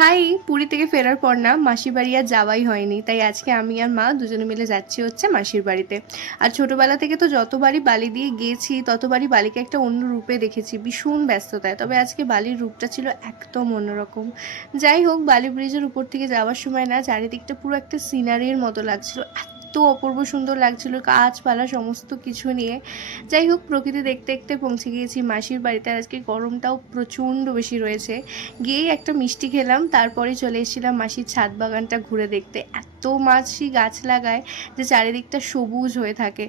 High! Puri থেকে ফেরার পর না মাসির বাড়ি আর যাওয়াই হয়নি। তাই আজকে আমি আর মা দুজনে মিলে যাচ্ছি হচ্ছে মাসির বাড়িতে। আর ছোটবেলা থেকে তো যতবারই বালি দিয়ে গিয়েছি ততবারই বালিকে একটা অন্য রূপে দেখেছি, ভীষণ ব্যস্ততায়। তবে আজকে বালির রূপটা ছিল একদম অন্যরকম। যাই হোক, বালি ব্রিজের উপর থেকে যাওয়ার সময় না চারিদিকটা পুরো একটা সিনারির মতো লাগছিল। এত অপূর্ব সুন্দর লাগছিল, গাছপালা সমস্ত কিছু নিয়ে। যাই হোক, প্রকৃতি দেখতে দেখতে পৌঁছে গিয়েছি মাসির বাড়িতে। আর আজকে গরমটাও প্রচণ্ড বেশি রয়েছে। গিয়েই একটা মিষ্টি খেলাম, তারপরে চলে এসেছিলাম মাসির ছাদ বাগানটা ঘুরে দেখতে। এত মাসি গাছ লাগায় যে চারিদিকটা সবুজ হয়ে থাকে।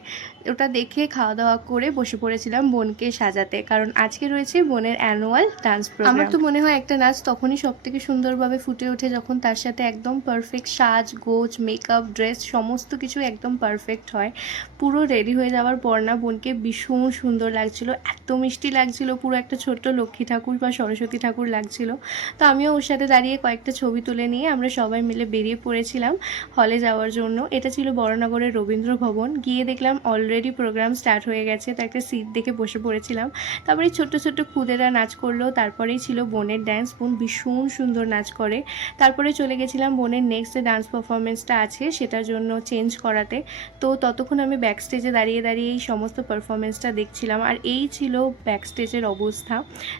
ওটা দেখে খাওয়া দাওয়া করে বসে পড়েছিলাম বোনকে সাজাতে, কারণ আজকে রয়েছে বোনের অ্যানুয়াল ডান্স প্রোগ্রাম। আমার তো মনে হয় একটা নাচ তখনই সব থেকে সুন্দরভাবে ফুটে ওঠে যখন তার সাথে একদম পারফেক্ট সাজ গোজ মেকআপ ড্রেস সমস্ত কিছু একদম পারফেক্ট হয়। পুরো রেডি হয়ে যাওয়ার পর না বোনকে ভীষণ সুন্দর লাগছিল, এত মিষ্টি লাগছিল, পুরো একটা ছোট্ট লক্ষ্মী ঠাকুর বা সরস্বতী ঠাকুর লাগছিল। তো আমিও ওর সাথে দাঁড়িয়ে কয়েকটা ছবি তুলে নিয়ে আমরা সবাই মিলে বেরিয়ে পড়েছিলাম হলে যাওয়ার জন্য। এটা ছিল বড়নগরের রবীন্দ্র ভবন। গিয়ে দেখলাম অলরেডি প্রোগ্রাম স্টার্ট হয়ে গেছে, তো একটা সিট দেখে বসে পড়েছিলাম। তারপরে ছোট্ট ছোট্ট খুদেরা নাচ করলো, তারপরেই ছিল বোনের ড্যান্স। বোন ভীষণ সুন্দর নাচ করে। তারপরে চলে গেছিলাম বোনের নেক্সট যে ডান্স পারফরমেন্সটা আছে সেটার জন্য চেঞ্জ করাতে। তো ততক্ষণ আমি ব্যাক স্টেজে দাঁড়িয়ে দাঁড়িয়ে এই সমস্ত পারফরমেন্সটা দেখছিলাম, আর এই ছিল ব্যাক স্টেজের অবস্থা।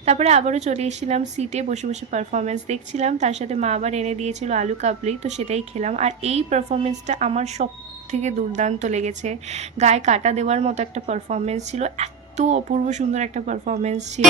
তারপরে আবারও চলে এসেছিলাম সিটে, বসে বসে পারফরমেন্স দেখছিলাম। তার সাথে মা আবার এনে দিয়েছিল আলু কাবলি, তো সেটাই খেলাম। আর এই পারফরমেন্সটা আমার সব থেকে দুর্দান্ত লেগেছে। গায়ে কাটা দেওয়ার মতো একটা পারফরমেন্স ছিল, এত অপূর্ব সুন্দর একটা পারফরমেন্স ছিল।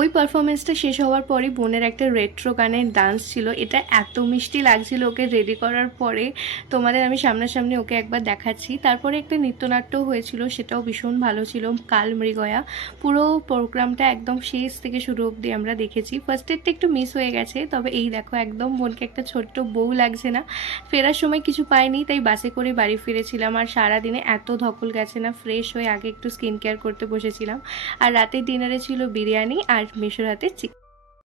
ওই পারফরমেন্সটা শেষ হওয়ার পরই বোনের একটা রেট্রো গানের ডান্স ছিল। এটা এত মিষ্টি লাগছিল ওকে রেডি করার পরে। তোমাদের আমি সামনাসামনি ওকে একবার দেখাচ্ছি। তারপরে একটা নৃত্যনাট্য হয়েছিল, সেটাও ভীষণ ভালো ছিল, কাল মৃগয়া। পুরো প্রোগ্রামটা একদম শেষ থেকে শুরু অবধি আমরা দেখেছি। ফার্স্ট এডটা একটু মিস হয়ে গেছে, তবে এই দেখো একদম বোনকে একটা ছোট্ট বউ লাগছে না? ফেরার সময় কিছু পাইনি, তাই বাসে করে বাড়ি ফিরেছিলাম। আর সারাদিনে এত ধকল গেছে না, ফ্রেশ হয়ে আগে একটু স্কিন কেয়ার করতে বসেছিলাম। আর রাতের ডিনারে ছিল বিরিয়ানি আর মিশর হাতের চিকেন।